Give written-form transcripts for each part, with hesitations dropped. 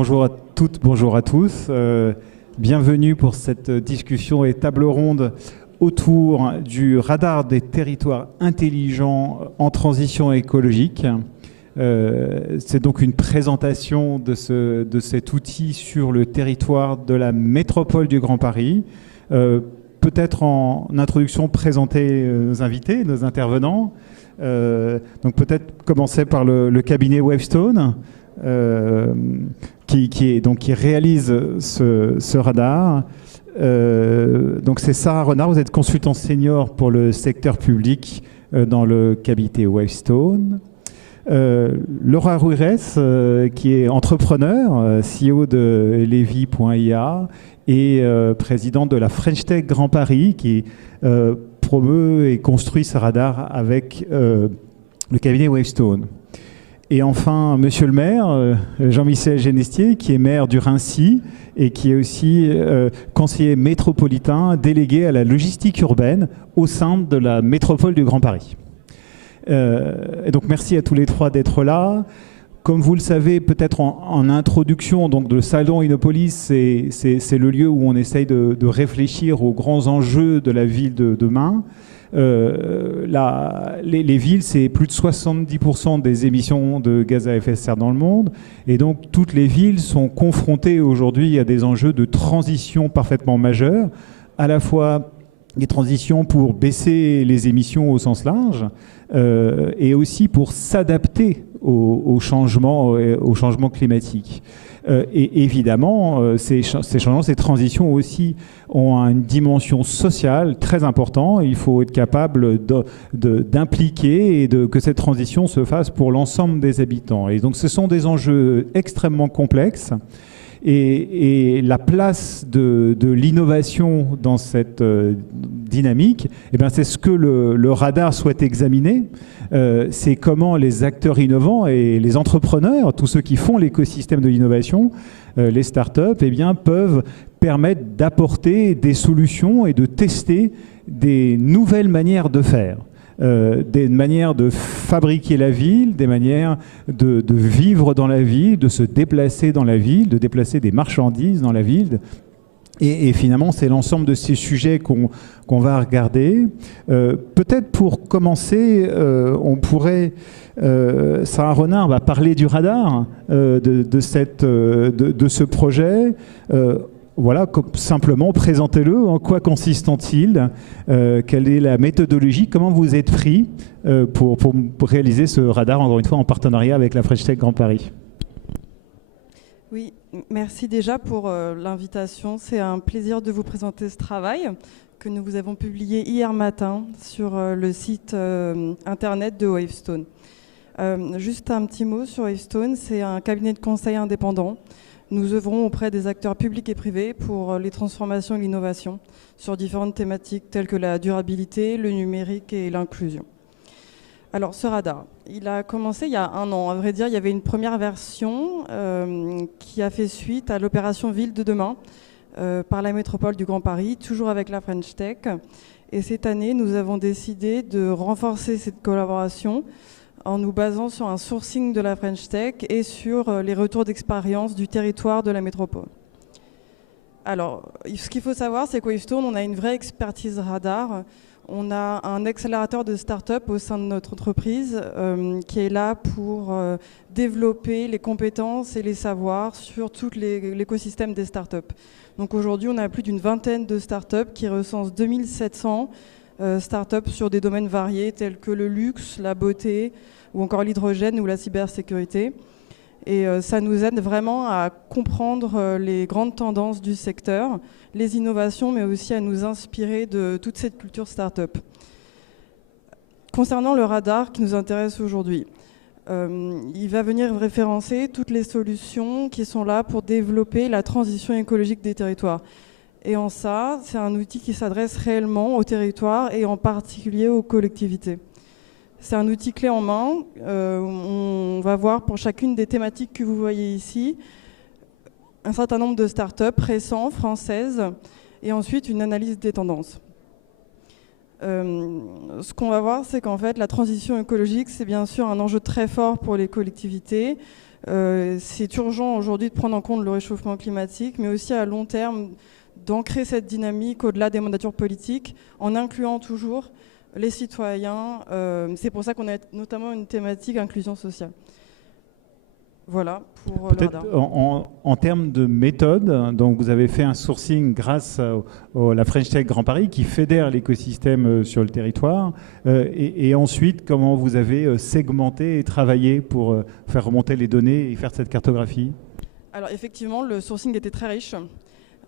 Bonjour à toutes, bonjour à tous. Bienvenue pour cette discussion et table ronde autour du radar des territoires intelligents en transition écologique. C'est donc une présentation de cet outil sur le territoire de la métropole du Grand Paris. Peut-être en introduction, présenter nos invités, nos intervenants. Donc peut-être commencer par le cabinet Wavestone, qui réalise ce radar. Donc c'est Sarah Renard, vous êtes consultant senior pour le secteur public dans le cabinet Wavestone. Laura Ruires, qui est entrepreneur, CEO de Levy.ia et présidente de la French Tech Grand Paris, qui promeut et construit ce radar avec le cabinet Wavestone. Et enfin, monsieur le maire, Jean-Michel Genestier, qui est maire du Raincy et qui est aussi conseiller métropolitain délégué à la logistique urbaine au sein de la métropole du Grand Paris. Et donc merci à tous les trois d'être là. Comme vous le savez, peut-être en introduction, donc le salon Innopolis, c'est le lieu où on essaye de réfléchir aux grands enjeux de la ville de demain. Les villes, c'est plus de 70% des émissions de gaz à effet de serre dans le monde. Et donc, toutes les villes sont confrontées aujourd'hui à des enjeux de transition parfaitement majeurs, à la fois des transitions pour baisser les émissions au sens large, et aussi pour s'adapter au changement climatique. Et évidemment, ces changements, ces transitions aussi ont une dimension sociale très importante. Il faut être capable d'impliquer et que cette transition se fasse pour l'ensemble des habitants. Et donc ce sont des enjeux extrêmement complexes. Et la place de l'innovation dans cette dynamique, eh bien, c'est ce que le radar souhaite examiner. C'est comment les acteurs innovants et les entrepreneurs, tous ceux qui font l'écosystème de l'innovation, les startups, eh bien, peuvent permettre d'apporter des solutions et de tester des nouvelles manières de faire. Des manières de fabriquer la ville, des manières de vivre dans la ville, de se déplacer dans la ville, de déplacer des marchandises dans la ville. Et finalement, c'est l'ensemble de ces sujets qu'on va regarder. Peut-être pour commencer, on pourrait... Sarah Renard va parler du radar, de ce projet. Voilà, simplement, présentez-le. En quoi consiste-t-il? Quelle est la méthodologie? Comment vous êtes pris pour réaliser ce radar, encore une fois, en partenariat avec la French Tech Grand Paris? Oui, merci déjà pour l'invitation. C'est un plaisir de vous présenter ce travail que nous vous avons publié hier matin sur le site internet de Wavestone. Juste un petit mot sur Wavestone, c'est un cabinet de conseil indépendant. Nous œuvrons auprès des acteurs publics et privés pour les transformations et l'innovation sur différentes thématiques telles que la durabilité, le numérique et l'inclusion. Alors ce radar, il a commencé il y a 1 an. À vrai dire, il y avait une première version qui a fait suite à l'opération Ville de demain par la métropole du Grand Paris, toujours avec la French Tech. Et cette année, nous avons décidé de renforcer cette collaboration en nous basant sur un sourcing de la French Tech et sur les retours d'expérience du territoire de la métropole. Alors, ce qu'il faut savoir, c'est qu'au Wavestone, on a une vraie expertise radar. On a un accélérateur de start-up au sein de notre entreprise qui est là pour développer les compétences et les savoirs sur tout l'écosystème des start-up. Donc aujourd'hui, on a plus d'une vingtaine de start-up qui recensent 2700 start-up sur des domaines variés tels que le luxe, la beauté ou encore l'hydrogène ou la cybersécurité. Et ça nous aide vraiment à comprendre les grandes tendances du secteur, les innovations, mais aussi à nous inspirer de toute cette culture start-up. Concernant le radar qui nous intéresse aujourd'hui, il va venir référencer toutes les solutions qui sont là pour développer la transition écologique des territoires. Et en ça, c'est un outil qui s'adresse réellement aux territoires et en particulier aux collectivités. C'est un outil clé en main. On va voir pour chacune des thématiques que vous voyez ici un certain nombre de startups récentes, françaises, et ensuite une analyse des tendances. Ce qu'on va voir, c'est qu'en fait, la transition écologique, c'est bien sûr un enjeu très fort pour les collectivités, C'est urgent aujourd'hui de prendre en compte le réchauffement climatique, mais aussi à long terme d'ancrer cette dynamique au-delà des mandatures politiques, en incluant toujours les citoyens. C'est pour ça qu'on a notamment une thématique inclusion sociale. Voilà pour peut-être en termes de méthode, donc vous avez fait un sourcing grâce à la French Tech Grand Paris qui fédère l'écosystème sur le territoire. Et ensuite, comment vous avez segmenté et travaillé pour faire remonter les données et faire cette cartographie? Alors effectivement, le sourcing était très riche.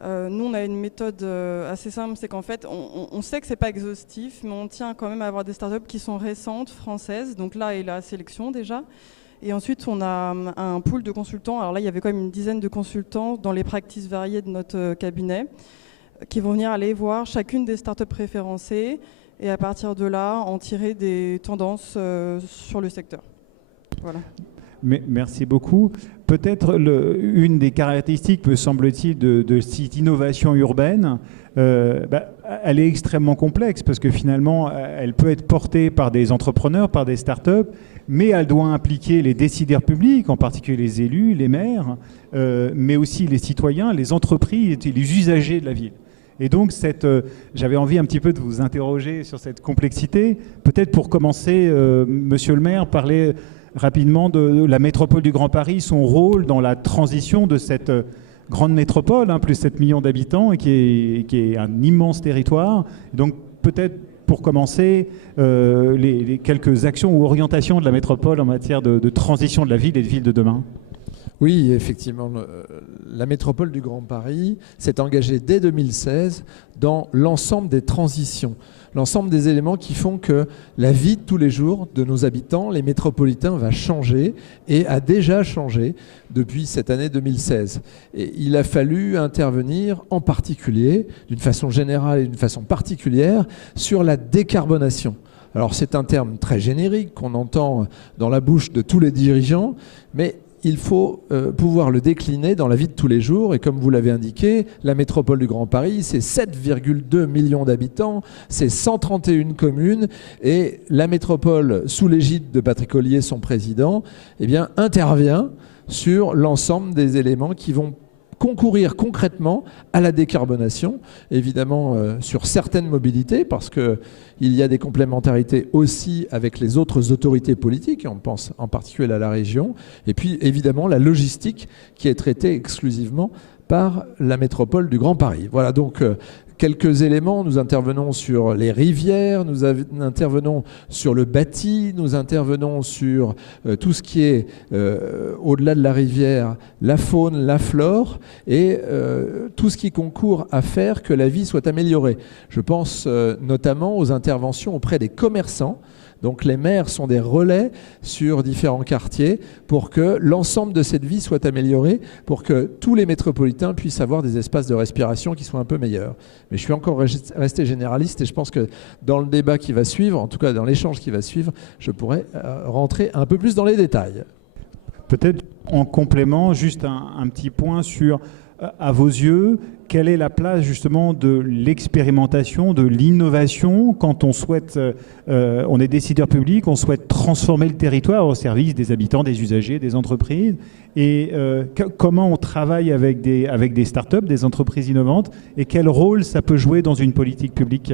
Nous, on a une méthode assez simple, c'est qu'en fait, on sait que c'est pas exhaustif, mais on tient quand même à avoir des startups qui sont récentes, françaises. Donc là est la sélection déjà. Et ensuite, on a un pool de consultants. Alors là, il y avait quand même une dizaine de consultants dans les practices variées de notre cabinet qui vont venir aller voir chacune des startups référencées et à partir de là, en tirer des tendances sur le secteur. Voilà. Merci beaucoup. Peut-être une des caractéristiques, me semble-t-il, de cette innovation urbaine, elle est extrêmement complexe parce que finalement, elle peut être portée par des entrepreneurs, par des startups, mais elle doit impliquer les décideurs publics, en particulier les élus, les maires, mais aussi les citoyens, les entreprises et les usagers de la ville. Et donc, j'avais envie un petit peu de vous interroger sur cette complexité. Peut-être pour commencer, Monsieur le maire, parler rapidement de la métropole du Grand Paris, son rôle dans la transition de cette grande métropole, plus 7 millions d'habitants, et qui est un immense territoire. Donc peut-être pour commencer, les quelques actions ou orientations de la métropole en matière de transition de la ville et de ville de demain. Oui, effectivement, la métropole du Grand Paris s'est engagée dès 2016 dans l'ensemble des transitions, l'ensemble des éléments qui font que la vie de tous les jours de nos habitants, les métropolitains, va changer et a déjà changé depuis cette année 2016. Et il a fallu intervenir en particulier, d'une façon générale et d'une façon particulière, sur la décarbonation. Alors c'est un terme très générique qu'on entend dans la bouche de tous les dirigeants, mais il faut pouvoir le décliner dans la vie de tous les jours. Et comme vous l'avez indiqué, la métropole du Grand Paris, c'est 7,2 millions d'habitants, c'est 131 communes. Et la métropole, sous l'égide de Patrick Ollier, son président, intervient sur l'ensemble des éléments qui vont concourir concrètement à la décarbonation, évidemment sur certaines mobilités, parce qu'il y a des complémentarités aussi avec les autres autorités politiques, on pense en particulier à la région, et puis évidemment la logistique qui est traitée exclusivement par la métropole du Grand Paris. Voilà donc quelques éléments. Nous intervenons sur les rivières, nous intervenons sur le bâti, nous intervenons sur tout ce qui est au-delà de la rivière, la faune, la flore et tout ce qui concourt à faire que la vie soit améliorée. Je pense notamment aux interventions auprès des commerçants. Donc les maires sont des relais sur différents quartiers pour que l'ensemble de cette vie soit améliorée, pour que tous les métropolitains puissent avoir des espaces de respiration qui soient un peu meilleurs. Mais je suis encore resté généraliste et je pense que dans le débat qui va suivre, en tout cas dans l'échange qui va suivre, je pourrais rentrer un peu plus dans les détails. Peut-être en complément, juste un petit point sur, à vos yeux, quelle est la place justement de l'expérimentation, de l'innovation quand on souhaite, on est décideur public, on souhaite transformer le territoire au service des habitants, des usagers, des entreprises, et comment on travaille avec des startups, des entreprises innovantes, et quel rôle ça peut jouer dans une politique publique ?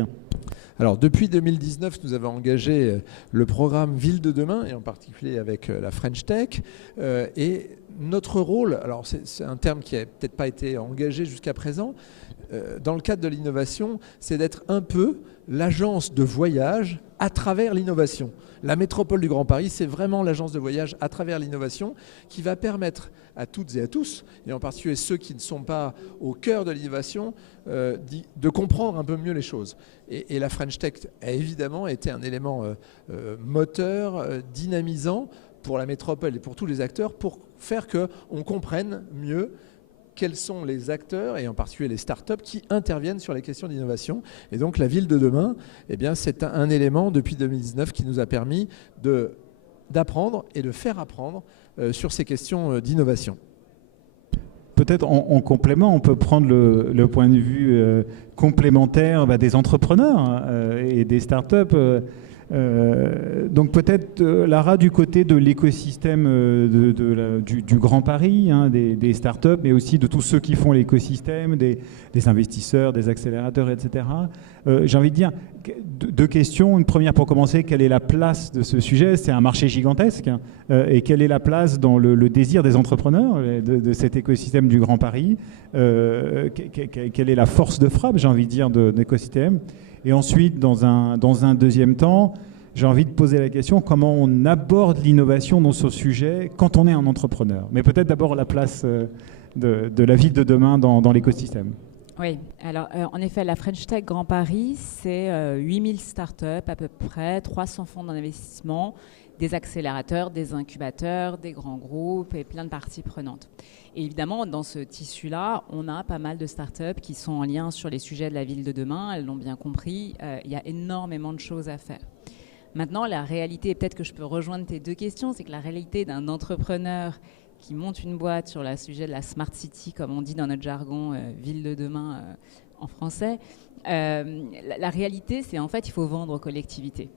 Alors, depuis 2019, nous avons engagé le programme Ville de demain, et en particulier avec la French Tech, et notre rôle, alors c'est un terme qui n'a peut-être pas été engagé jusqu'à présent, dans le cadre de l'innovation, c'est d'être un peu l'agence de voyage à travers l'innovation. La métropole du Grand Paris, c'est vraiment l'agence de voyage à travers l'innovation qui va permettre à toutes et à tous, et en particulier ceux qui ne sont pas au cœur de l'innovation, de comprendre un peu mieux les choses. Et la French Tech a évidemment été un élément moteur, dynamisant pour la métropole et pour tous les acteurs, pour faire qu'on comprenne mieux quels sont les acteurs, et en particulier les startups, qui interviennent sur les questions d'innovation. Et donc la ville de demain, c'est un élément depuis 2019 qui nous a permis d'apprendre et de faire apprendre sur ces questions d'innovation. Peut-être en complément, on peut prendre le point de vue complémentaire des entrepreneurs et des startups. Donc peut-être, Lara, du côté de l'écosystème du Grand Paris, hein, des startups, mais aussi de tous ceux qui font l'écosystème, des investisseurs, des accélérateurs, etc. J'ai envie de dire deux questions. Une première pour commencer, quelle est la place de ce sujet? C'est un marché gigantesque. Hein, et quelle est la place dans le désir des entrepreneurs de cet écosystème du Grand Paris? Quelle est la force de frappe, j'ai envie de dire, de l'écosystème? Et ensuite, dans un deuxième temps, j'ai envie de poser la question comment on aborde l'innovation dans ce sujet quand on est un entrepreneur. Mais peut-être d'abord la place de la ville de demain dans l'écosystème. Oui, alors en effet, la French Tech Grand Paris, c'est 8000 startups à peu près, 300 fonds d'investissement, des accélérateurs, des incubateurs, des grands groupes et plein de parties prenantes. Et évidemment, dans ce tissu-là, on a pas mal de startups qui sont en lien sur les sujets de la ville de demain. Elles l'ont bien compris, il y a énormément de choses à faire. Maintenant, la réalité, et peut-être que je peux rejoindre tes deux questions, c'est que la réalité d'un entrepreneur qui monte une boîte sur le sujet de la Smart City, comme on dit dans notre jargon, ville de demain en français, la réalité, c'est en fait, il faut vendre aux collectivités.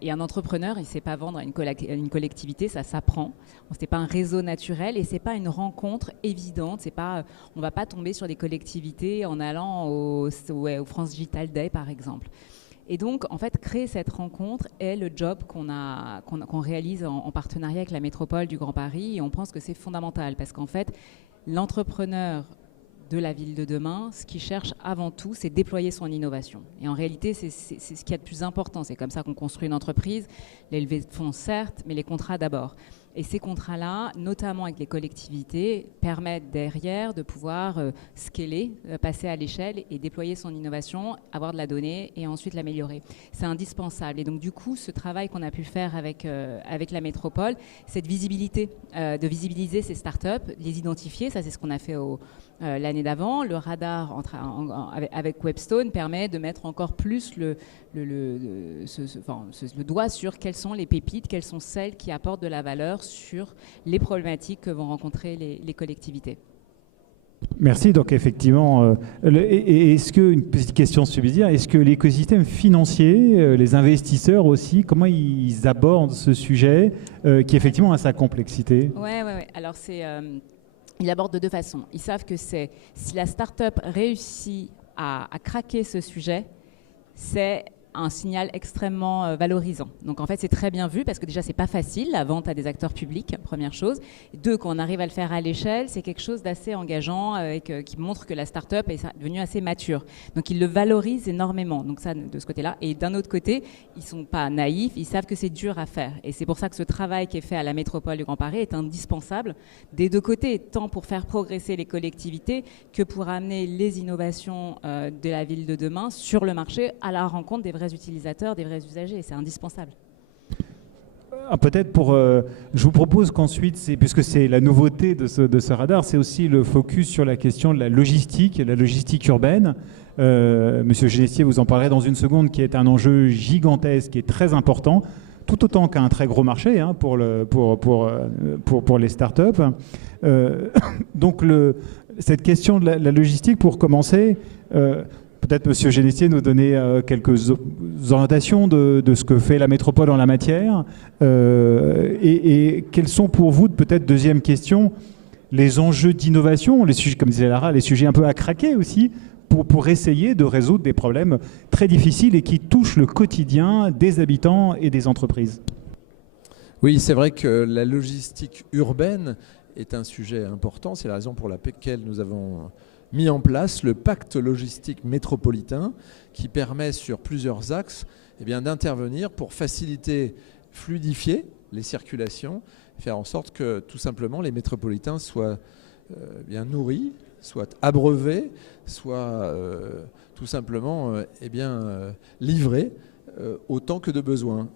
Et un entrepreneur, il ne sait pas vendre à une collectivité, ça s'apprend. Ce n'est pas un réseau naturel et ce n'est pas une rencontre évidente. On ne va pas tomber sur des collectivités en allant au France Digital Day, par exemple. Et donc, en fait, créer cette rencontre est le job qu'on réalise en partenariat avec la métropole du Grand Paris. Et on pense que c'est fondamental parce qu'en fait, l'entrepreneur de la ville de demain, ce qu'il cherche avant tout, c'est déployer son innovation. Et en réalité, c'est ce qu'il y a de plus important. C'est comme ça qu'on construit une entreprise. Les levées de fonds, certes, mais les contrats d'abord. Et ces contrats-là, notamment avec les collectivités, permettent derrière de pouvoir scaler, passer à l'échelle et déployer son innovation, avoir de la donnée et ensuite l'améliorer. C'est indispensable. Et donc, du coup, ce travail qu'on a pu faire avec la métropole, cette visibilité, de visibiliser ces startups, les identifier, ça c'est ce qu'on a fait l'année d'avant. Le radar avec Webstone permet de mettre encore plus le doigt sur quelles sont les pépites, quelles sont celles qui apportent de la valeur sur les problématiques que vont rencontrer les collectivités. Merci. Donc effectivement, est-ce que, une petite question subsidiaire, est-ce que l'écosystème financier, les investisseurs aussi, comment ils abordent ce sujet qui effectivement a sa complexité? Oui. Alors ils l'abordent de deux façons. Ils savent que si la start-up réussit à craquer ce sujet, c'est un signal extrêmement valorisant. Donc en fait, c'est très bien vu parce que déjà, c'est pas facile, la vente à des acteurs publics, première chose. Deux, quand on arrive à le faire à l'échelle, c'est quelque chose d'assez engageant qui montre que la start-up est devenue assez mature. Donc ils le valorisent énormément. Donc ça, de ce côté-là. Et d'un autre côté, ils sont pas naïfs, ils savent que c'est dur à faire. Et c'est pour ça que ce travail qui est fait à la métropole du Grand Paris est indispensable des deux côtés, tant pour faire progresser les collectivités que pour amener les innovations de la ville de demain sur le marché à la rencontre des vrais utilisateurs, des vrais usagers. C'est indispensable. Peut-être je vous propose qu'ensuite, puisque c'est la nouveauté de ce radar, c'est aussi le focus sur la question de la logistique urbaine. Monsieur Genestier, vous en parlerez dans une seconde, qui est un enjeu gigantesque, qui est très important, tout autant qu'un très gros marché hein, pour les startups. Donc cette question de la logistique, pour commencer, peut-être Monsieur Genestier nous donner quelques orientations de ce que fait la métropole en la matière et quels sont pour vous, peut-être deuxième question, les enjeux d'innovation, les sujets, comme disait Lara, les sujets un peu à craquer aussi pour essayer de résoudre des problèmes très difficiles et qui touchent le quotidien des habitants et des entreprises. Oui, c'est vrai que la logistique urbaine est un sujet important. C'est la raison pour laquelle nous avons mis en place le pacte logistique métropolitain qui permet sur plusieurs axes d'intervenir pour faciliter, fluidifier les circulations, faire en sorte que tout simplement les métropolitains soient bien nourris, soient abreuvés, soient tout simplement livrés autant que de besoin.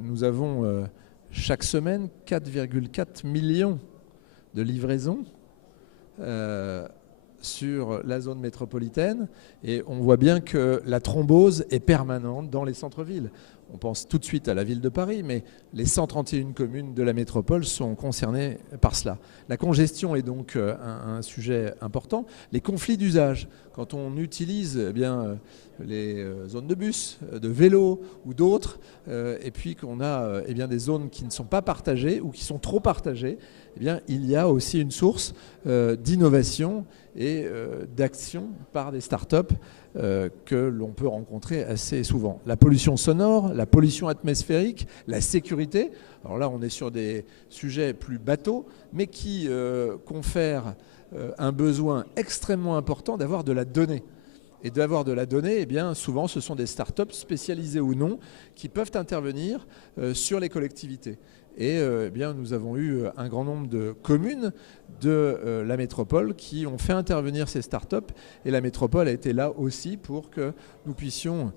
Nous avons chaque semaine 4,4 millions de livraisons sur la zone métropolitaine et on voit bien que la thrombose est permanente dans les centres-villes. On pense tout de suite à la ville de Paris, mais les 131 communes de la métropole sont concernées par cela. La congestion est donc un sujet important. Les conflits d'usage, quand on utilise les zones de bus, de vélo ou d'autres, et puis qu'on a des zones qui ne sont pas partagées ou qui sont trop partagées, il y a aussi une source d'innovation et d'action par des startups que l'on peut rencontrer assez souvent. La pollution sonore, la pollution atmosphérique, la sécurité. Alors là, on est sur des sujets plus bateaux, mais qui confèrent un besoin extrêmement important d'avoir de la donnée. Et d'avoir de la donnée, souvent, ce sont des startups spécialisées ou non qui peuvent intervenir sur les collectivités. Et nous avons eu un grand nombre de communes de la métropole qui ont fait intervenir ces startups. Et la métropole a été là aussi pour que nous puissions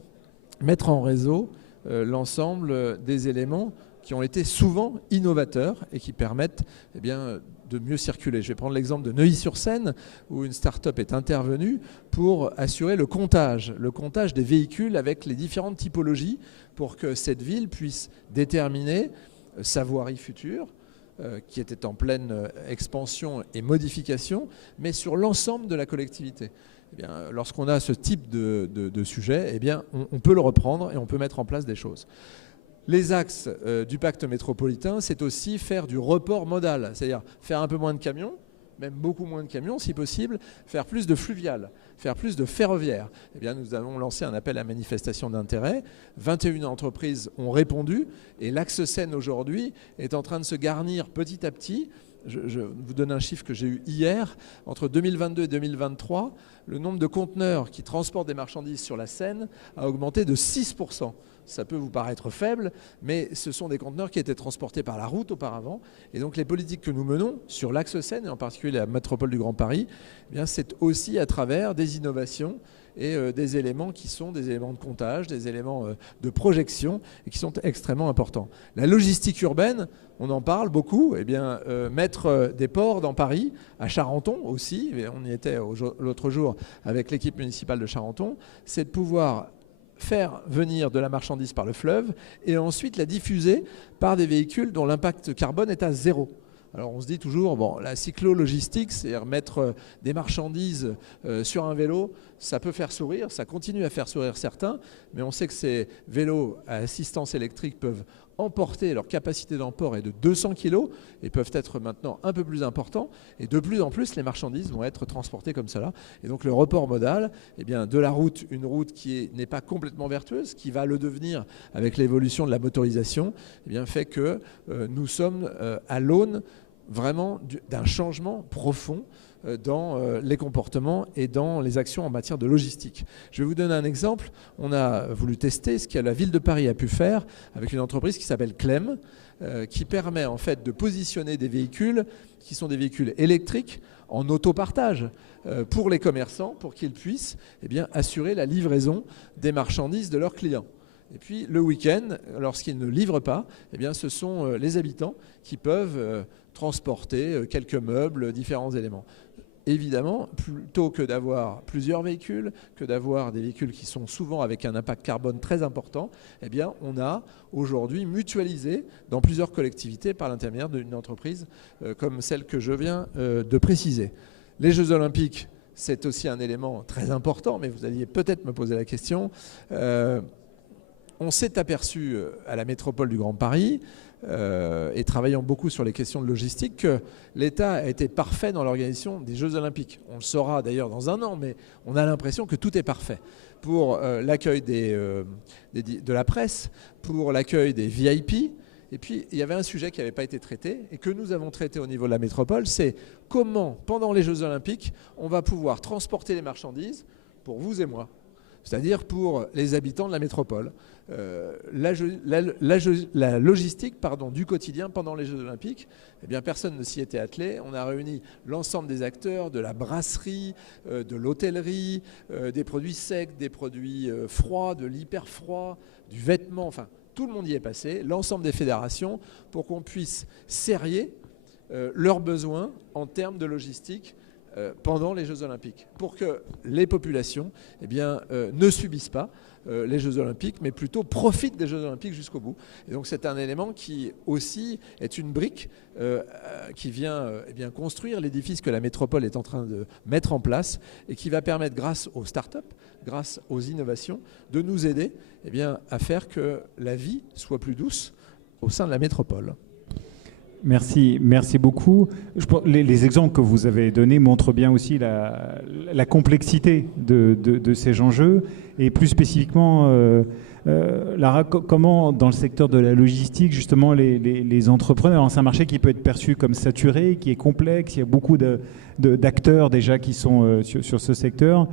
mettre en réseau l'ensemble des éléments qui ont été souvent innovateurs et qui permettent de mieux circuler. Je vais prendre l'exemple de Neuilly-sur-Seine où une start-up est intervenue pour assurer le comptage des véhicules avec les différentes typologies pour que cette ville puisse déterminer sa voirie future qui était en pleine expansion et modification, mais sur l'ensemble de la collectivité. Lorsqu'on a ce type de sujet, on peut le reprendre et on peut mettre en place des choses. Les axes du pacte métropolitain, c'est aussi faire du report modal, c'est-à-dire faire un peu moins de camions, même beaucoup moins de camions si possible, faire plus de fluvial, faire plus de ferroviaire. Nous avons lancé un appel à manifestation d'intérêt. 21 entreprises ont répondu et l'axe Seine aujourd'hui est en train de se garnir petit à petit. Je vous donne un chiffre que j'ai eu hier. Entre 2022 et 2023, le nombre de conteneurs qui transportent des marchandises sur la Seine a augmenté de 6%. Ça peut vous paraître faible, mais ce sont des conteneurs qui étaient transportés par la route auparavant. Et donc les politiques que nous menons sur l'axe Seine, et en particulier la métropole du Grand Paris, c'est aussi à travers des innovations et des éléments qui sont des éléments de comptage, des éléments de projection et qui sont extrêmement importants. La logistique urbaine, on en parle beaucoup. Mettre des ports dans Paris, à Charenton aussi, on y était l'autre jour avec l'équipe municipale de Charenton, c'est de pouvoir faire venir de la marchandise par le fleuve et ensuite la diffuser par des véhicules dont l'impact carbone est à 0. Alors on se dit toujours, la cyclo-logistique, c'est-à-dire mettre des marchandises sur un vélo, ça peut faire sourire, ça continue à faire sourire certains, mais on sait que ces vélos à assistance électrique peuvent emporter, leur capacité d'emport est de 200 kg et peuvent être maintenant un peu plus importants. Et de plus en plus, les marchandises vont être transportées comme cela. Et donc le report modal, de la route, une route qui n'est pas complètement vertueuse, qui va le devenir avec l'évolution de la motorisation, fait que nous sommes à l'aune vraiment d'un changement profond dans les comportements et dans les actions en matière de logistique. Je vais vous donner un exemple. On a voulu tester ce que la ville de Paris a pu faire avec une entreprise qui s'appelle Clem, qui permet en fait de positionner des véhicules qui sont des véhicules électriques en autopartage pour les commerçants, pour qu'ils puissent assurer la livraison des marchandises de leurs clients. Et puis le week-end, lorsqu'ils ne livrent pas, ce sont les habitants qui peuvent transporter quelques meubles, différents éléments. Évidemment, plutôt que d'avoir plusieurs véhicules, que d'avoir des véhicules qui sont souvent avec un impact carbone très important, on a aujourd'hui mutualisé dans plusieurs collectivités par l'intermédiaire d'une entreprise comme celle que je viens de préciser. Les Jeux Olympiques, c'est aussi un élément très important, mais vous alliez peut-être me poser la question. On s'est aperçu à la métropole du Grand Paris, et travaillant beaucoup sur les questions de logistique, que l'État a été parfait dans l'organisation des Jeux Olympiques. On le saura d'ailleurs dans un an, mais on a l'impression que tout est parfait. Pour l'accueil de la presse, pour l'accueil des VIP. Et puis, il y avait un sujet qui n'avait pas été traité et que nous avons traité au niveau de la métropole, c'est comment, pendant les Jeux Olympiques, on va pouvoir transporter les marchandises pour vous et moi. C'est-à-dire pour les habitants de la métropole. La logistique du quotidien pendant les Jeux Olympiques, personne ne s'y était attelé. On a réuni l'ensemble des acteurs, de la brasserie, de l'hôtellerie, des produits secs, des produits froids, de l'hyperfroid, du vêtement, enfin tout le monde y est passé, l'ensemble des fédérations, pour qu'on puisse serrer leurs besoins en termes de logistique pendant les Jeux Olympiques, pour que les populations ne subissent pas les Jeux Olympiques, mais plutôt profitent des Jeux Olympiques jusqu'au bout. Et donc c'est un élément qui aussi est une brique qui vient construire l'édifice que la métropole est en train de mettre en place et qui va permettre, grâce aux startups, grâce aux innovations, de nous aider à faire que la vie soit plus douce au sein de la métropole. Merci beaucoup. Les exemples que vous avez donnés montrent bien aussi la complexité de ces enjeux. Et plus spécifiquement, Lara, comment dans le secteur de la logistique, justement, les entrepreneurs, c'est un marché qui peut être perçu comme saturé, qui est complexe, il y a beaucoup d'acteurs déjà qui sont sur ce secteur.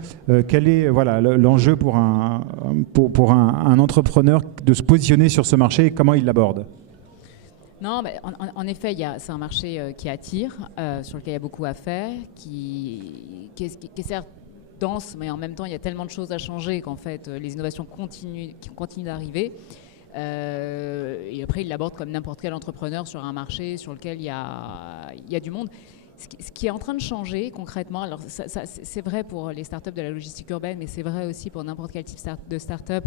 Quel est l'enjeu pour un entrepreneur de se positionner sur ce marché et comment il l'aborde ? Non, mais en effet, c'est un marché qui attire, sur lequel il y a beaucoup à faire, qui est certes dense, mais en même temps, il y a tellement de choses à changer qu'en fait, les innovations continuent d'arriver. Et après, il l'aborde comme n'importe quel entrepreneur sur un marché sur lequel il y a du monde. Ce qui est en train de changer concrètement, alors c'est vrai pour les startups de la logistique urbaine, mais c'est vrai aussi pour n'importe quel type de startup.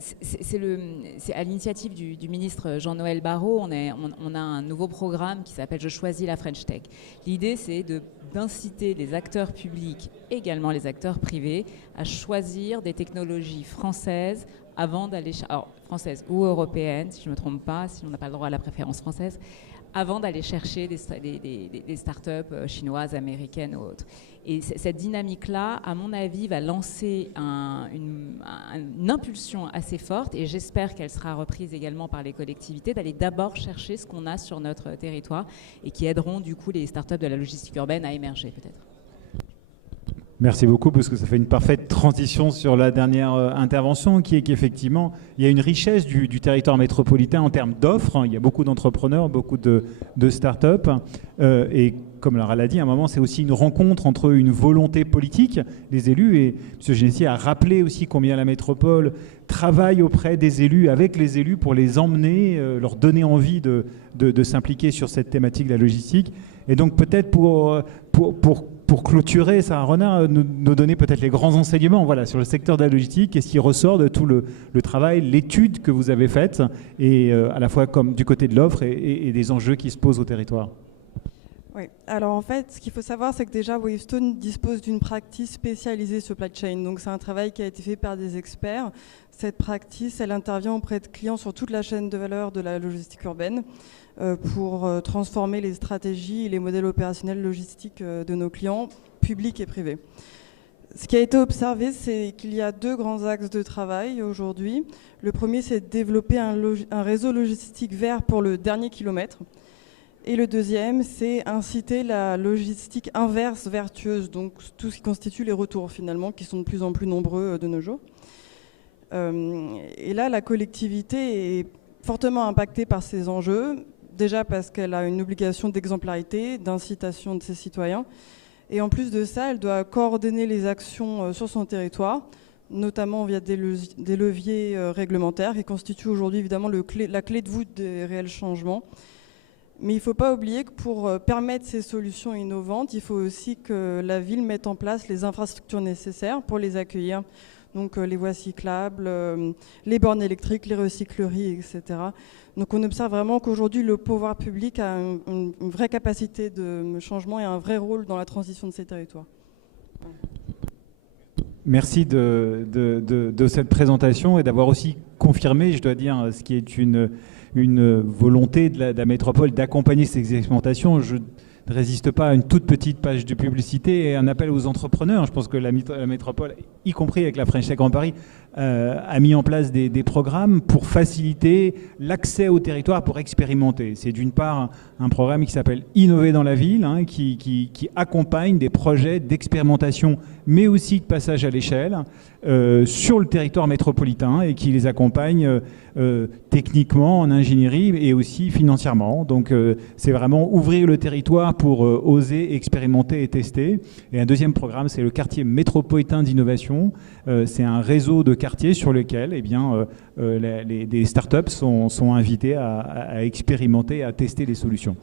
C'est à l'initiative du ministre Jean-Noël Barrot, on a un nouveau programme qui s'appelle « Je choisis la French Tech ». L'idée, c'est d'inciter les acteurs publics, également les acteurs privés, à choisir des technologies françaises avant d'aller... Alors, françaises ou européennes, si je ne me trompe pas, si on n'a pas le droit à la préférence française, avant d'aller chercher des startups chinoises, américaines ou autres. Et cette dynamique-là, à mon avis, va lancer une impulsion assez forte, et j'espère qu'elle sera reprise également par les collectivités, d'aller d'abord chercher ce qu'on a sur notre territoire et qui aideront du coup les startups de la logistique urbaine à émerger peut-être. Merci beaucoup, parce que ça fait une parfaite transition sur la dernière intervention, qui est qu'effectivement, il y a une richesse du territoire métropolitain en termes d'offres. Il y a beaucoup d'entrepreneurs, beaucoup de start-up. Et comme Lara l'a dit, à un moment, c'est aussi une rencontre entre une volonté politique des élus. Et M. Genessier a rappelé aussi combien la métropole travaille auprès des élus, avec les élus, pour les emmener, leur donner envie de s'impliquer sur cette thématique de la logistique. Et donc peut-être pour clôturer, Sarah Renard, nous donner peut-être les grands enseignements sur le secteur de la logistique, qu'est-ce qui ressort de tout le travail, l'étude que vous avez faite, et à la fois comme du côté de l'offre et des enjeux qui se posent au territoire. Oui, alors en fait, ce qu'il faut savoir, c'est que déjà Wavestone dispose d'une practice spécialisée supply chain. Donc c'est un travail qui a été fait par des experts. Cette practice, elle intervient auprès de clients sur toute la chaîne de valeur de la logistique urbaine, pour transformer les stratégies et les modèles opérationnels logistiques de nos clients, publics et privés. Ce qui a été observé, c'est qu'il y a deux grands axes de travail aujourd'hui. Le premier, c'est de développer un réseau logistique vert pour le dernier kilomètre. Et le deuxième, c'est inciter la logistique inverse vertueuse, donc tout ce qui constitue les retours finalement, qui sont de plus en plus nombreux de nos jours. Et là, la collectivité est fortement impactée par ces enjeux. Déjà parce qu'elle a une obligation d'exemplarité, d'incitation de ses citoyens. Et en plus de ça, elle doit coordonner les actions sur son territoire, notamment via des leviers réglementaires qui constituent aujourd'hui évidemment la clé de voûte des réels changements. Mais il ne faut pas oublier que pour permettre ces solutions innovantes, il faut aussi que la ville mette en place les infrastructures nécessaires pour les accueillir. Donc les voies cyclables, les bornes électriques, les recycleries, etc. Donc on observe vraiment qu'aujourd'hui, le pouvoir public a une vraie capacité de changement et un vrai rôle dans la transition de ces territoires. Merci de cette présentation et d'avoir aussi confirmé, je dois dire, ce qui est une volonté de la métropole d'accompagner ces expérimentations. Je ne résiste pas à une toute petite page de publicité et un appel aux entrepreneurs. Je pense que la métropole, y compris avec la French Tech Grand Paris, a mis en place des programmes pour faciliter l'accès au territoire pour expérimenter. C'est d'une part un programme qui s'appelle Innover dans la ville, qui accompagne des projets d'expérimentation, mais aussi de passage à l'échelle sur le territoire métropolitain et qui les accompagne techniquement, en ingénierie et aussi financièrement. Donc c'est vraiment ouvrir le territoire pour oser expérimenter et tester. Et un deuxième programme, c'est le quartier métropolitain d'innovation. C'est un réseau de quartiers sur lequel des startups sont invitées à expérimenter, à tester les solutions.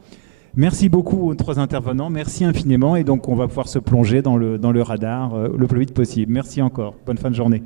Merci beaucoup aux 3 intervenants, merci infiniment. Et donc, on va pouvoir se plonger dans le radar le plus vite possible. Merci encore. Bonne fin de journée.